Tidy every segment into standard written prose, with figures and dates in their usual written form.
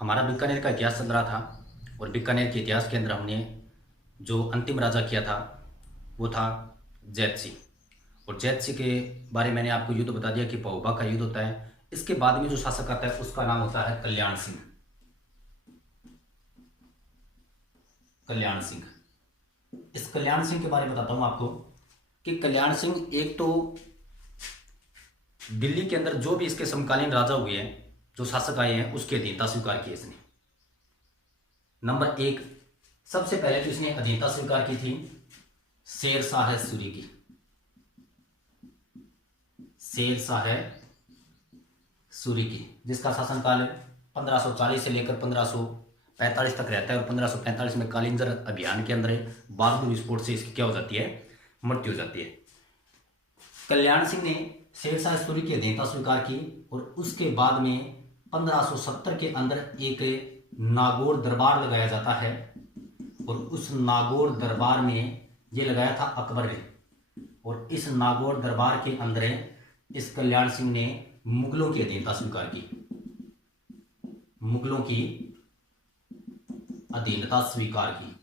हमारा बीकानेर का इतिहास चल रहा था और बीकानेर के इतिहास के अंदर हमने जो अंतिम राजा किया था वो था जैत सिंह। और जैत सिंह के बारे में मैंने आपको युद्ध बता दिया कि पौबा का युद्ध होता है। इसके बाद में जो शासक आता है उसका नाम होता है कल्याण सिंह। कल्याण सिंह, इस कल्याण सिंह के बारे में बताता हूं आपको कि कल्याण सिंह एक तो दिल्ली के अंदर जो भी इसके समकालीन राजा हुए हैं, जो शासक आए हैं, उसकी अधीनता स्वीकार की इसने। नंबर एक, सबसे पहले तो इसने अधीनता स्वीकार की थी शेर शाह सूरी की। शेर शाह सूरी की, जिसका शासनकाल 1540 से लेकर 1545 तक रहता है और 1545 में कालिंजर अभियान के अंदर बारूद विस्फोट से इसकी क्या हो जाती है, मृत्यु हो जाती है। कल्याण सिंह ने शेर शाह सूरी की अधीनता स्वीकार की और उसके बाद में 1570 के अंदर एक नागौर दरबार लगाया जाता है और उस नागौर दरबार में ये लगाया था अकबर ने। और इस नागौर दरबार के अंदर इस कल्याण सिंह ने मुगलों की अधीनता स्वीकार की। मुगलों की अधीनता स्वीकार की।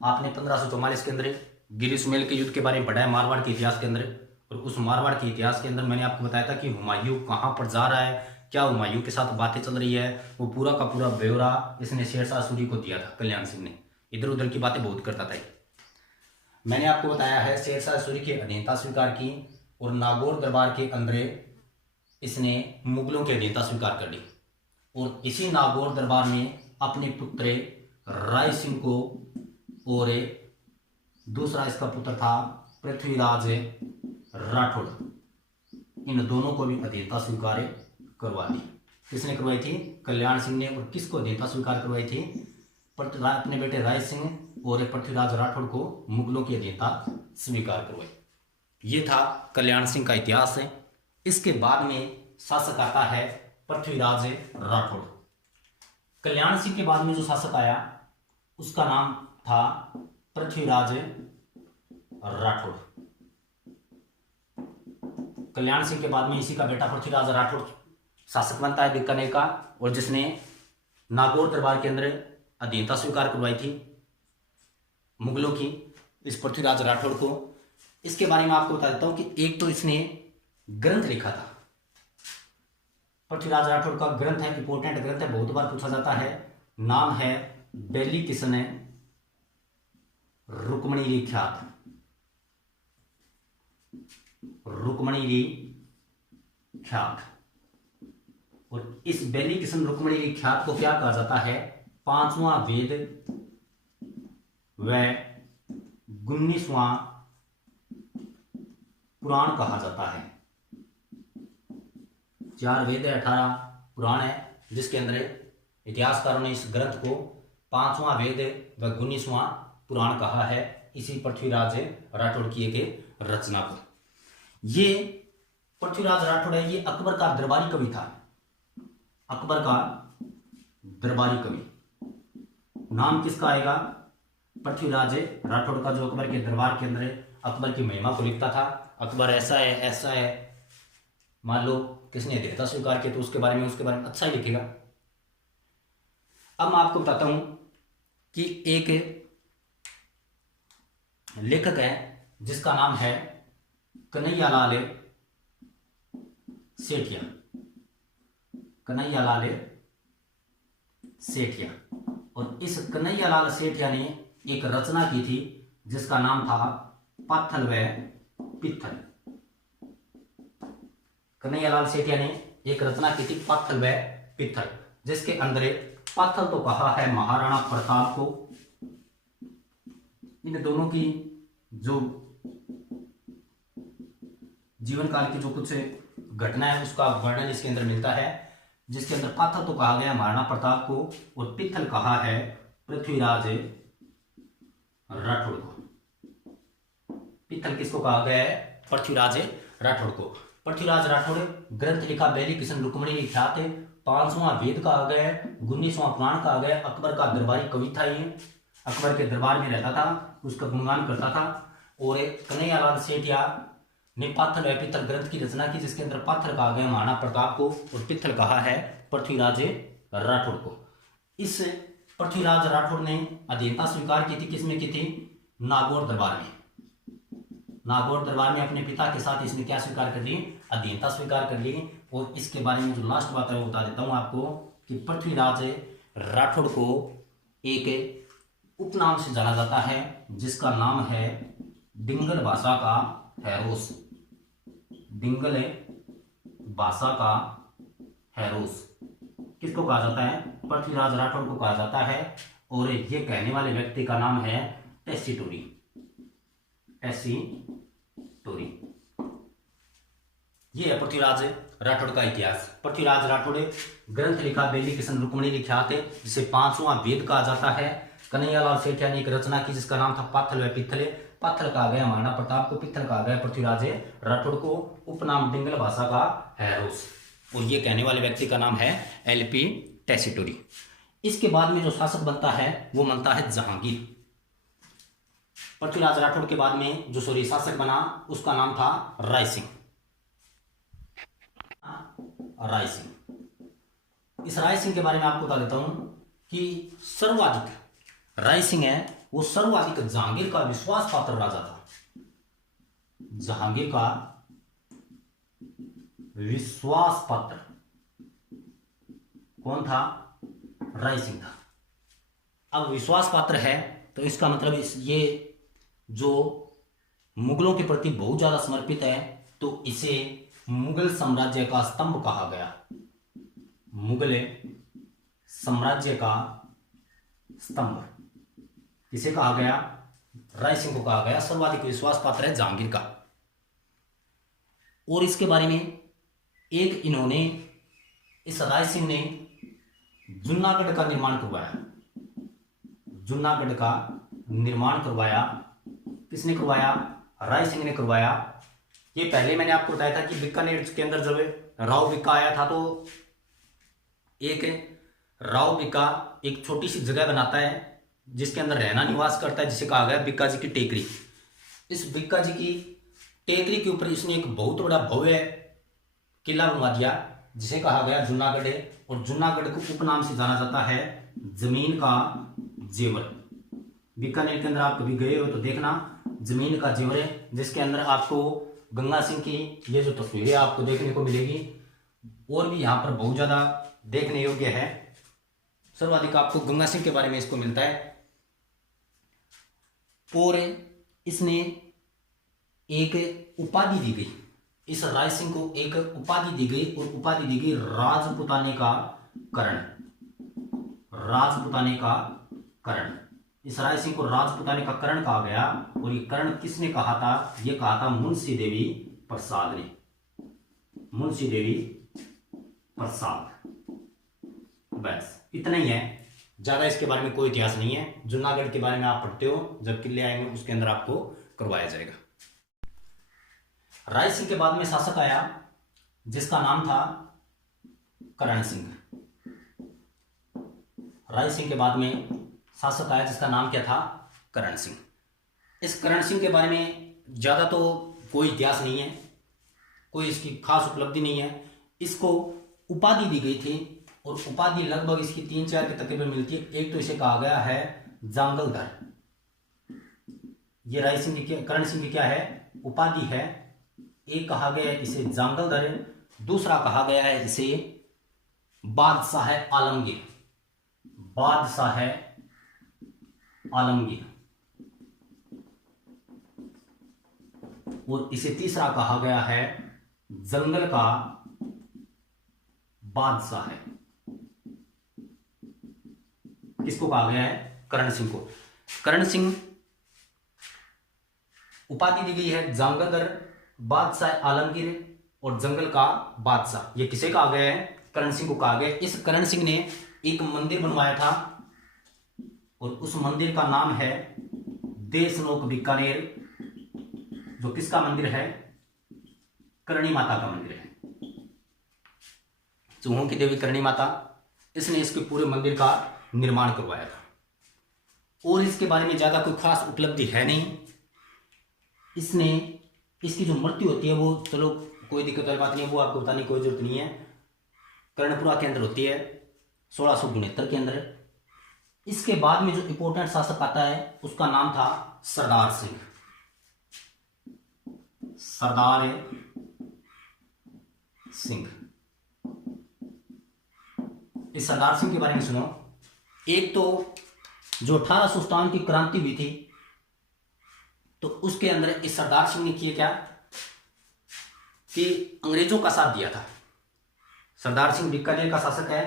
आपने 1544 के अंदर गिरी सुमेल के युद्ध के बारे में पढ़ा है मारवाड़ के इतिहास के अंदर। और उस मारवाड़ के इतिहास के अंदर मैंने आपको बताया था कि हुमायूं कहां पर जा रहा है, क्या हुमायूं के साथ बातें चल रही है, वो पूरा का पूरा ब्यौरा इसने शेरशाह सूरी को दिया था। कल्याण सिंह ने इधर उधर की बातें बहुत करता था। मैंने आपको बताया है शेरशाह सूरी की अधीनता स्वीकार की और नागौर दरबार के अंदर इसने मुगलों की अधीनता स्वीकार कर ली। और इसी नागौर दरबार में अपने पुत्र राय सिंह को और दूसरा इसका पुत्र था पृथ्वीराज राठौड़, इन दोनों को भी अधीनता स्वीकार करवा दी। किसने करवाई थी? कल्याण सिंह ने। और किसको अधीनता स्वीकार करवाई थी? अपने बेटे राय सिंह और पृथ्वीराज राठौड़ को मुगलों की अधीनता स्वीकार करवाई। ये था कल्याण सिंह का इतिहास है। इसके बाद में शासक आता है पृथ्वीराज राठौड़। कल्याण सिंह के बाद में जो शासक आया उसका नाम था पृथ्वीराज राठौड़। कल्याण सिंह के बाद में इसी का बेटा पृथ्वीराज राठौड़ शासक बनता है बीकानेर का, और जिसने नागौर दरबार के अंदर अधीनता स्वीकार करवाई थी मुगलों की, इस पृथ्वीराज राठौड़ को। इसके बारे में आपको बता देता हूं कि एक तो इसने ग्रंथ लिखा था। पृथ्वीराज राठौड़ का ग्रंथ है, इंपोर्टेंट ग्रंथ है, बहुत बार पूछा जाता है। नाम है बेली किशन रुक्मणी ख्यात। रुक्मणी ख्यात। और इस बेली किशन रुक्मणी ख्यात को क्या कहा जाता है? पांचवां वेद व 19वां पुराण कहा जाता है। 4 वेद है, 18 पुराण है, जिसके अंदर इतिहासकारों ने इस ग्रंथ को 5वां वेद व 19वां पुराण कहा है। इसी पृथ्वीराज राठौड़ की एक रचना को। ये पृथ्वीराज राठौड़ है, ये अकबर का दरबारी कवि था। अकबर का दरबारी कवि। नाम किसका आएगा? पृथ्वीराज राठौड़ का, जो अकबर के दरबार के अंदर अकबर की महिमा को लिखता था। अकबर ऐसा है, ऐसा है, मान लो किसने अधीनता स्वीकार किया तो उसके बारे में अच्छा ही लिखेगा। अब मैं आपको बताता हूं कि एक लेखक है जिसका नाम है कन्हैयालाल सेठिया। कन्हैयालाल सेठिया। और इस कन्हैयालाल सेठिया ने एक रचना की थी जिसका नाम था पाथल व पित्थल। कन्हैयालाल सेठिया ने एक रचना की थी पाथल व पित्थल, जिसके अंदर पाथल तो कहा है महाराणा प्रताप को। इन दोनों की जो जीवन काल की जो कुछ घटना है उसका वर्णन इसके अंदर मिलता है, जिसके अंदर पाथल तो कहा गया महाराणा प्रताप को और पित्थल कहा है पृथ्वीराज राठौड़ को। पित्थल किसको कहा गया है? पृथ्वीराज राठौड़ को। पृथ्वीराज राठौड़ ग्रंथ लिखा बेली किशन रुक्मणी ख्यात, 5वां वेद कहा गया है, 19वां पुराण कहा गया। अकबर का दरबारी कवि था ये, अकबर के दरबार में रहता था, उसका गुणगान करता था। और कन्हैयालाल सेठिया ने पाथल व पित्थल ग्रंथ की रचना की, जिसके अंदर पाथल कहा गया महाराणा प्रताप को और पित्थल कहा है पृथ्वीराज राठौड़ को। इस पृथ्वीराज राठौड़ ने अधीनता स्वीकार की थी, किसमें की थी? नागौर दरबार में। नागौर दरबार में अपने पिता के साथ इसने क्या स्वीकार कर ली? अधीनता स्वीकार कर ली। और इसके बारे में जो लास्ट बात है वो बता देता हूं आपको कि पृथ्वीराज राठौड़ को एक उपनाम से जाना जाता है, जिसका नाम है डिंगल भाषा का हैरोस। डिंगल भाषा का हैरोस किसको कहा जाता है? पृथ्वीराज राठौड़ को कहा जाता है। और ये कहने वाले व्यक्ति का नाम है टेसीटोरी। टेसीटोरी। ये है पृथ्वीराज राठौड़ का इतिहास। पृथ्वीराज राठौड़ ग्रंथ लिखा बेली किशन रुक्मणी लिख्यात, जिसे पांचवां वेद कहा जाता है। कन्हैयालाल सेठिया ने एक रचना की जिसका नाम था पाथल व पित्थल। पाथल कहा गया महाराणा प्रताप को, पित्थल कहा गया पृथ्वीराज राठौड़ को, उपनाम डिंगल भाषा का हैरोस। और ये कहने वाले व्यक्ति का नाम है एलपी टेसीटोरी। इसके बाद में जो शासक बनता है वो बनता है जहांगीर। पृथ्वीराज राठौड़ के बाद में जो शासक बना उसका नाम था राय सिंह। राय सिंह। इस राय सिंह के बारे में आपको बता देता हूं कि सर्वाधिक राय सिंह है वो सर्वाधिक जहांगीर का विश्वास पात्र राजा था। जहांगीर का विश्वास पात्र कौन था? राय सिंह था। अब विश्वास पात्र है तो इसका मतलब ये जो मुगलों के प्रति बहुत ज्यादा समर्पित है, तो इसे मुगल साम्राज्य का स्तंभ कहा गया। मुगल साम्राज्य का स्तंभ किसे कहा गया? राय सिंह को कहा गया। सर्वाधिक विश्वास पात्र है जहांगीर का। और इसके बारे में एक इन्होंने इस राय सिंह ने जूनागढ़ का निर्माण करवाया। जूनागढ़ का निर्माण करवाया। किसने करवाया? राय सिंह ने करवाया। ये पहले मैंने आपको बताया था कि बीकानेर के अंदर जब राव बिक्का आया था तो एक राव बिक्का एक छोटी सी जगह बनाता है जिसके अंदर रहना निवास करता है, जिसे कहा गया बिक्का जी की टेकरी। इस बिक्का जी की टेकरी के ऊपर इसने एक बहुत बड़ा भव्य किला बनवा दिया जिसे कहा गया जूनागढ़। और जूनागढ़ को उपनाम से जाना जाता है जमीन का जेवर। बीकानेर के अंदर आप कभी गए हो तो देखना जमीन का जेवर है, जिसके अंदर आपको गंगा सिंह की ये जो तस्वीरें आपको देखने को मिलेगी। और भी यहाँ पर बहुत ज्यादा देखने योग्य है। सर्वाधिक आपको गंगा सिंह के बारे में इसको मिलता है। और इसने एक उपाधि दी गई, इस राय सिंह को एक उपाधि दी गई और उपाधि दी गई राजपुताने का कर्ण। राजपुताने का कर्ण। इस राय सिंह को राजपुताने का कर्ण कहा गया। और ये कर्ण किसने कहा था? ये कहा था मुंशी देवी प्रसाद ने। मुंशी देवी प्रसाद। बस इतना ही है, ज्यादा इसके बारे में कोई इतिहास नहीं है। जूनागढ़ के बारे में आप पढ़ते हो, जब किले आएंगे उसके अंदर आपको करवाया जाएगा। राय सिंह के बाद में शासक आया जिसका नाम था करण सिंह। राय सिंह के बाद में शासक आया जिसका नाम क्या था? करण सिंह। इस करण सिंह के बारे में ज्यादा तो कोई इतिहास नहीं है, कोई इसकी खास उपलब्धि नहीं है। इसको उपाधि दी गई थी और उपाधि लगभग इसकी 3-4 के तकरीबन मिलती है। एक तो इसे कहा गया है जांगलधर। ये राय सिंह की, करण सिंह की क्या है? उपाधि है। एक कहा गया है इसे जांगलधर, दूसरा कहा गया है इसे बादशाह आलमगीर। बादशाह आलमगीर। और इसे तीसरा कहा गया है जंगल का बादशाह है। किसको कहा गया है? करण सिंह को। करण सिंह उपाधि दी गई है जांगलधर, बादशाह आलमगीर और जंगल का बादशाह। ये किसे कहा गया है? करण सिंह को कहा गया। इस करण सिंह ने एक मंदिर बनवाया था और उस मंदिर का नाम है देशनोक बीकानेर, जो किसका मंदिर है? करणी माता का मंदिर है। चूहों की देवी करणी माता, इसने इसके पूरे मंदिर का निर्माण करवाया था। और इसके बारे में ज्यादा कोई खास उपलब्धि है नहीं। इसने इसकी जो मृत्यु होती है वो चलो कोई दिक्कत वाली बात नहीं है, वो आपको बताने की कोई जरूरत नहीं है। कर्णपुरा के अंदर होती है 1669 के अंदर। इसके बाद में जो इंपोर्टेंट शासक आता है उसका नाम था सरदार सिंह। सरदार सिंह। इस सरदार सिंह के बारे में सुनो। एक तो जो 1857 की क्रांति हुई थी तो उसके अंदर इस सरदार सिंह ने किया क्या कि अंग्रेजों का साथ दिया था। सरदार सिंह बीकानेर का शासक है।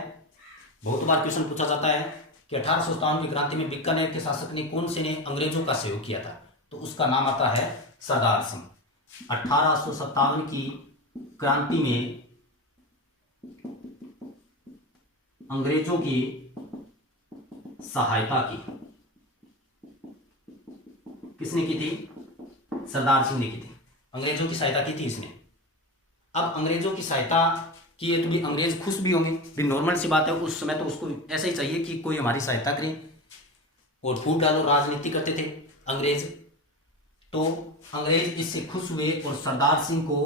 बहुत बार क्वेश्चन पूछा जाता है कि 1857 की क्रांति में बीकानेर के शासक ने कौन से ने अंग्रेजों का सहयोग किया था, तो उसका नाम आता है सरदार सिंह। 1857 की क्रांति में अंग्रेजों की सहायता की किसने की थी? सरदार सिंह ने की थी। अंग्रेजों की सहायता की थी इसने। अब अंग्रेजों की सहायता की है तो भी अंग्रेज खुश भी होंगे, भी नॉर्मल सी बात है। उस समय तो उसको ऐसा ही चाहिए कि कोई हमारी सहायता करे और फूट डालो राजनीति करते थे अंग्रेज। तो अंग्रेज इससे खुश हुए और सरदार सिंह को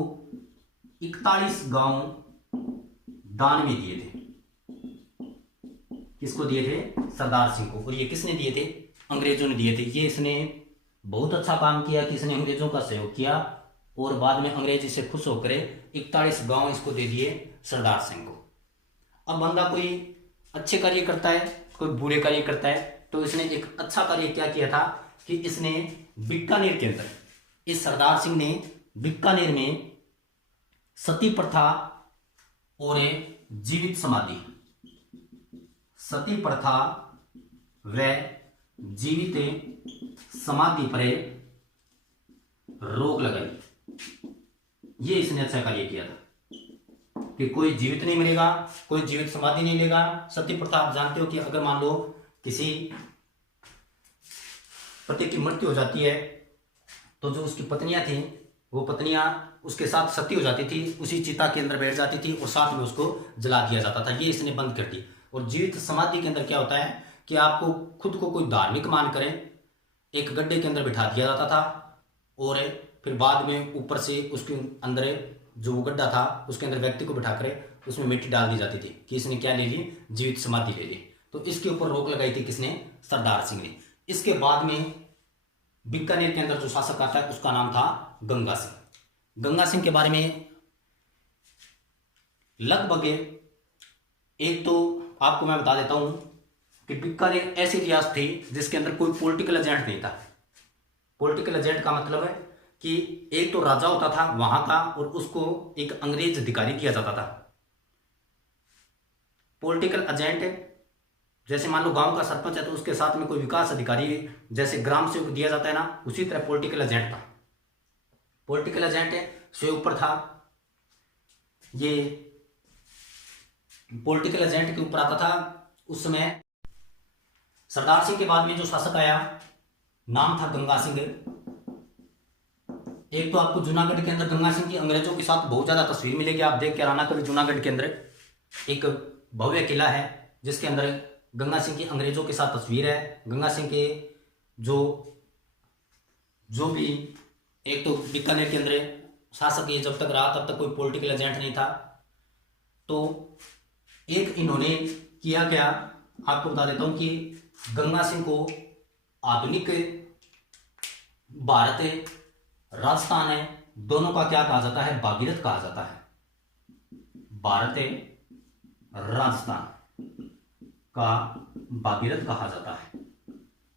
41 गांव दान में दिए थे। किसको दिए थे? सरदार सिंह को। और ये किसने दिए थे? अंग्रेजों ने दिए थे। ये इसने बहुत अच्छा काम किया कि इसने अंग्रेजों का सहयोग किया और बाद में अंग्रेज इससे खुश होकर 41 गांव इसको दे दिए सरदार सिंह को। अब बंदा कोई अच्छे कार्य करता है, कोई बुरे कार्य करता है, तो इसने एक अच्छा कार्य क्या किया था कि इसने बीकानेर के अंदर, इस सरदार सिंह ने बीकानेर में सती प्रथा और जीवित समाधि, सती प्रथा व जीवित समाधि पर रोक लगाई। ये इसने अच्छा कार्य किया था कि कोई जीवित नहीं मिलेगा, कोई जीवित समाधि नहीं लेगा। सती प्रथा आप जानते हो कि अगर मान लो किसी पति की मृत्यु हो जाती है तो जो उसकी पत्नियां थी वो पत्नियां उसके साथ सती हो जाती थी, उसी चिता के अंदर बैठ जाती थी और साथ में उसको जला दिया जाता था। ये इसने बंद कर दी। और जीवित समाधि के अंदर क्या होता है कि आपको खुद को कोई धार्मिक मान करें, एक गड्ढे के अंदर बिठा दिया जाता था और फिर बाद में ऊपर से उसके अंदर जो वो गड्ढा था उसके अंदर व्यक्ति को बिठाकर उसमें मिट्टी डाल दी जाती थी कि इसने क्या ले ली? जीवित समाधि ले ली। तो इसके ऊपर रोक लगाई थी किसने? सरदार सिंह ने। इसके बाद में बीकानेर के अंदर जो शासक आता है उसका नाम था गंगा सिंह। गंगा सिंह के बारे में लगभग एक तो आपको मैं बता देता हूं कि बीकानेर ऐसी रियासत थी जिसके अंदर कोई पॉलिटिकल एजेंट नहीं था। पॉलिटिकल एजेंट का मतलब है कि एक तो राजा होता था वहां का और उसको एक अंग्रेज अधिकारी किया जाता था। पॉलिटिकल एजेंट जैसे मान लो गांव का सरपंच है तो उसके साथ में कोई विकास अधिकारी जैसे ग्राम सेवक दिया जाता है ना, उसी तरह पॉलिटिकल एजेंट था। पॉलिटिकल एजेंट से ऊपर था, ये पॉलिटिकल एजेंट के ऊपर आता था उस समय। सरदार सिंह के बाद में जो शासक आया नाम था गंगा सिंह। एक तो आपको जूनागढ़ के अंदर गंगा सिंह की अंग्रेजों के साथ बहुत ज्यादा तस्वीर मिलेगी। आप देख के आना कभी, जूनागढ़ के अंदर एक भव्य किला है जिसके अंदर गंगा सिंह की अंग्रेजों के साथ तस्वीर है। गंगा सिंह के जो भी एक तो बीकानेर के अंदर शासक ये जब तक रहा तब तक कोई पॉलिटिकल एजेंट नहीं था। तो एक इन्होंने किया क्या आपको बता देता हूं कि गंगा सिंह को आधुनिक भारत राजस्थान है दोनों का क्या कहा जाता है? भागीरथ कहा जाता है। भारत राजस्थान का भागीरथ कहा जाता है।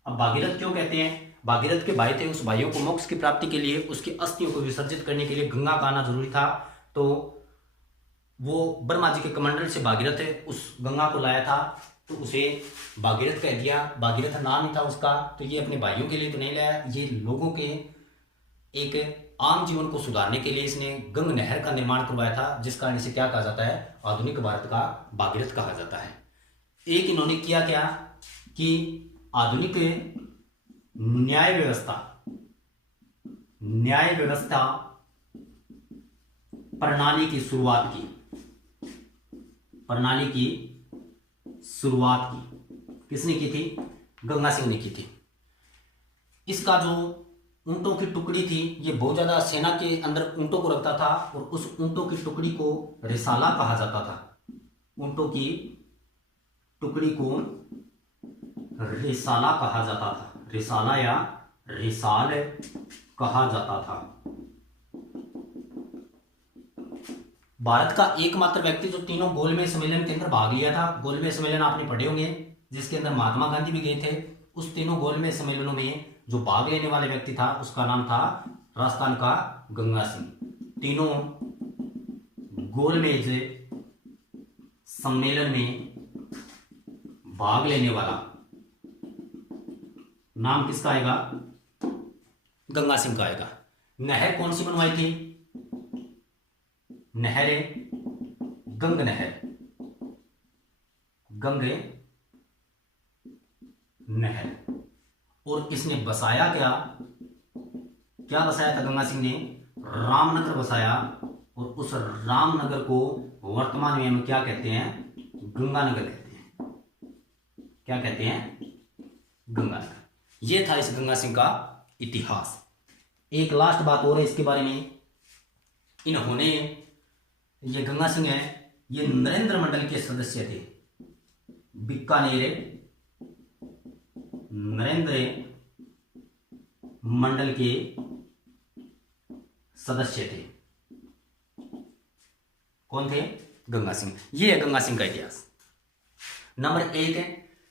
अब भागीरथ क्यों कहते हैं? भागीरथ के भाई थे, उस भाइयों को मोक्ष की प्राप्ति के लिए उसकी अस्थियों को विसर्जित करने के लिए गंगा का आना जरूरी था। तो वो ब्रह्मा जी के कमंडल से भागीरथ उस गंगा को लाया था तो उसे भागीरथ कह दिया। भागीरथ नाम नहीं था उसका। तो ये अपने भाइयों के लिए तो नहीं लाया, ये लोगों के एक आम जीवन को सुधारने के लिए इसने गंग नहर का निर्माण करवाया था, जिस कारण इसे क्या कहा जाता है? आधुनिक भारत का भागीरथ कहा जाता है। एक इन्होंने किया क्या कि आधुनिक न्याय व्यवस्था प्रणाली की शुरुआत की। किसने की थी? गंगा सिंह ने की थी। इसका जो ऊंटों की टुकड़ी थी, ये बहुत ज़्यादा सेना के अंदर ऊंटों को रखता था और उस ऊंटों की टुकड़ी को रिसाला कहा जाता था। ऊंटों की टुकड़ी को रिसाला कहा जाता था, रिसाला या रिसाल कहा जाता था। भारत का एकमात्र व्यक्ति जो तीनों गोलमेज सम्मेलन के अंदर भाग लिया था, गोलमेज सम्मेलन आपने पढ़े होंगे जिसके अंदर महात्मा गांधी भी गए थे, उस तीनों गोलमेज सम्मेलनों में जो भाग लेने वाले व्यक्ति था उसका नाम था राजस्थान का गंगा सिंह। तीनों गोलमेज सम्मेलन में भाग लेने वाला नाम किसका आएगा? गंगा सिंह का आएगा। नहर कौन सी बनवाई थी? नहर गंग नहर, गंग नहर। और इसने बसाया क्या? क्या बसाया था गंगा सिंह ने? रामनगर बसाया। और उस रामनगर को वर्तमान में हम क्या कहते हैं? गंगानगर कहते हैं। क्या कहते हैं? गंगानगर। ये था इस गंगा सिंह का इतिहास। एक लास्ट बात और है इसके बारे में। इन्होंने, ये गंगा सिंह है, ये नरेंद्र मंडल के सदस्य थे। बीकानेर नरेंद्र मंडल के सदस्य थे। कौन थे? गंगा सिंह। ये है गंगा सिंह का इतिहास। नंबर 1 है,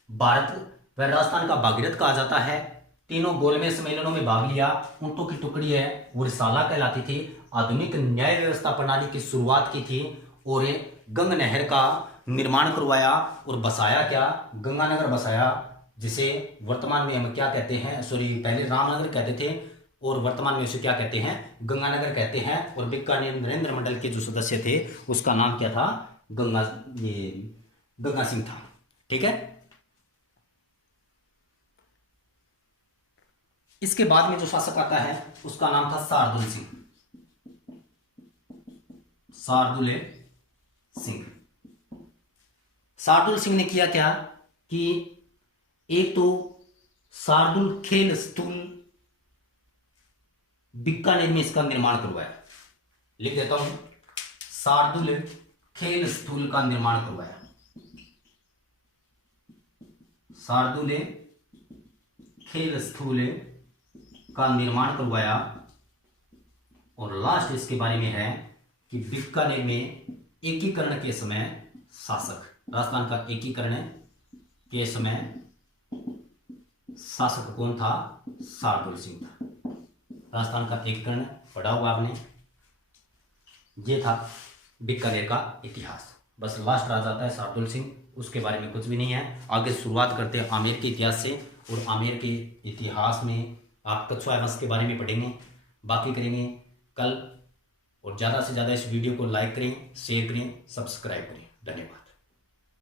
भारत व राजस्थान का भागीरथ कहा जाता है। तीनों गोलमेज सम्मेलनों में भाग लिया। ऊंटों की टुकड़ी है वो रिसाला कहलाती थी। आधुनिक न्याय व्यवस्था प्रणाली की शुरुआत की थी और गंग नहर का निर्माण करवाया और बसाया क्या? गंगानगर बसाया, जिसे वर्तमान में हम क्या कहते हैं? सॉरी, पहले रामनगर कहते थे और वर्तमान में उसे क्या कहते हैं? गंगानगर कहते हैं। और बीकानेर नरेंद्र मंडल के जो सदस्य थे उसका नाम क्या था? गंगा सिंह था। ठीक है। इसके बाद में जो शासक आता है उसका नाम था शार्दुल सिंह। शार्दुल सिंह। शार्दुल सिंह ने किया क्या कि एक तो शार्दुल खेल स्थूल बीकानेर में इसका निर्माण करवाया। लिख देता हूं, शार्दुल खेल स्थूल का निर्माण करवाया। शार्दुल खेल स्थूल का निर्माण करवाया। और लास्ट इसके बारे में है कि बीकानेर में एकीकरण के समय शासक, राजस्थान का एकीकरण के समय शासक कौन था? शार्दुल सिंह था। राजस्थान का एकीकरण पढ़ा होगा आपने। ये था बीकानेर का इतिहास। बस लास्ट रह जाता है शार्दुल सिंह, उसके बारे में कुछ भी नहीं है। आगे शुरुआत करते हैं आमेर के इतिहास से। और आमेर के इतिहास में आप कछुआ वंश के बारे में पढ़ेंगे, बाकी करेंगे कल। और ज़्यादा से ज़्यादा इस वीडियो को लाइक करें, शेयर करें, सब्सक्राइब करें। धन्यवाद।